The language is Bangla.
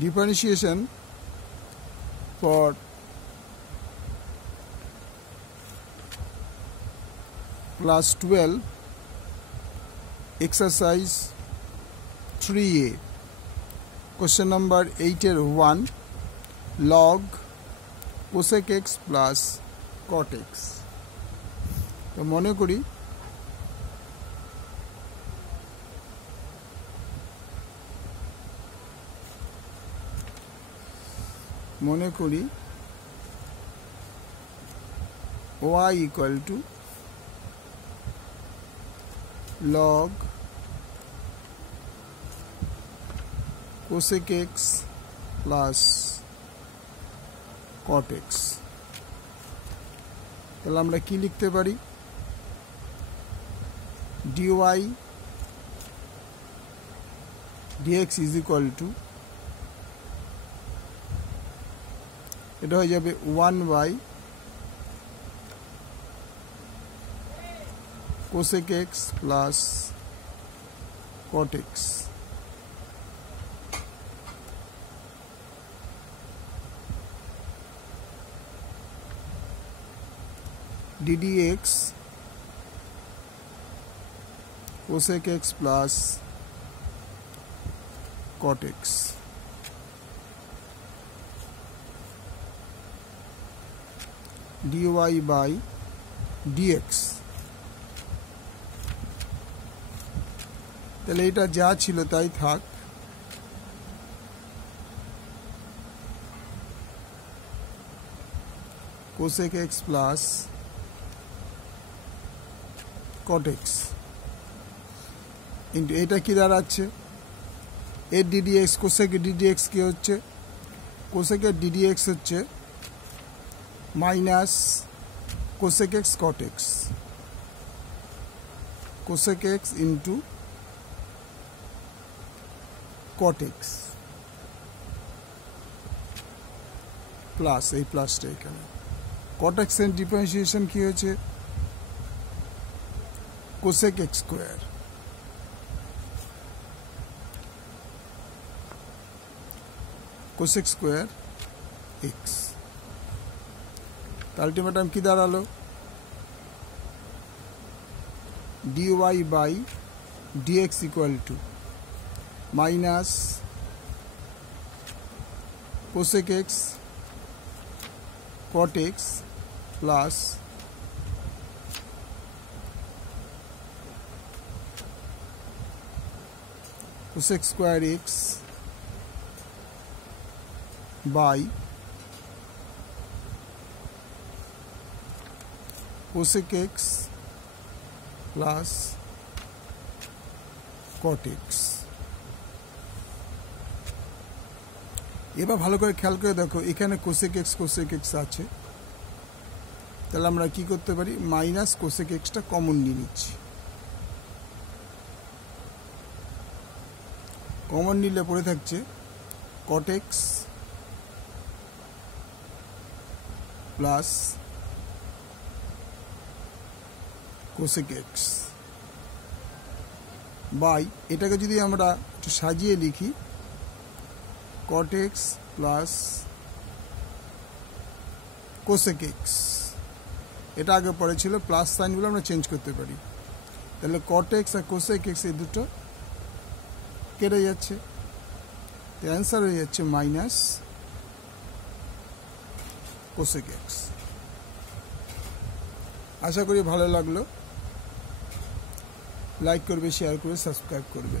differentiation for class 12 exercise 3a question number 8 এর 1 log cosec x plus cot x তো মনে করি y equal to log cosec x plus cot x তাহলে আমরা কি লিখতে পারি dy dx is equal to এটা হয়ে যাবে 1 cosec x plus cot x ddx cosec x plus cot x dy by dx তাহলে এটা যা ছিল তাই থাক cosec x plus cot x into এটা কি দাঁড়াচ্ছে এর ddx cosec এর ddx কি হচ্ছে cosec এর ddx হচ্ছে minus cosec x cot x cosec x into cot x plus এই প্লাসটা এখানে cot x এর ডিফারেন্সিয়েশন কি হয়েছে cosec x square cosec square x ultimatum কি দাঁড়ালো dy by dx equal to minus cosec x cot x plus cosec square x by cosec x plus cot x এবার ভালো করে খেয়াল করে দেখো এখানে cosec x আছে তাহলে আমরা কি করতে পারি মাইনাস cosec x টা কমন নিয়ে নিচ্ছি কমন নিলে পড়ে থাকছে cot x plus cosec x by এটাকে যদি আমরা একটু সাজিয়ে লিখি cot x plus cosec x এটা আগে পরে ছিল প্লাস সাইনগুলো আমরা চেঞ্জ করতে পারি তাহলে cot x আর cosec x এই দুটো কেটে যাচ্ছে তো অ্যান্সার হয়ে যাচ্ছে মাইনাস cosec x আশা করি ভালো লাগলো লাইক করবে শেয়ার করবে সাবস্ক্রাইব করবে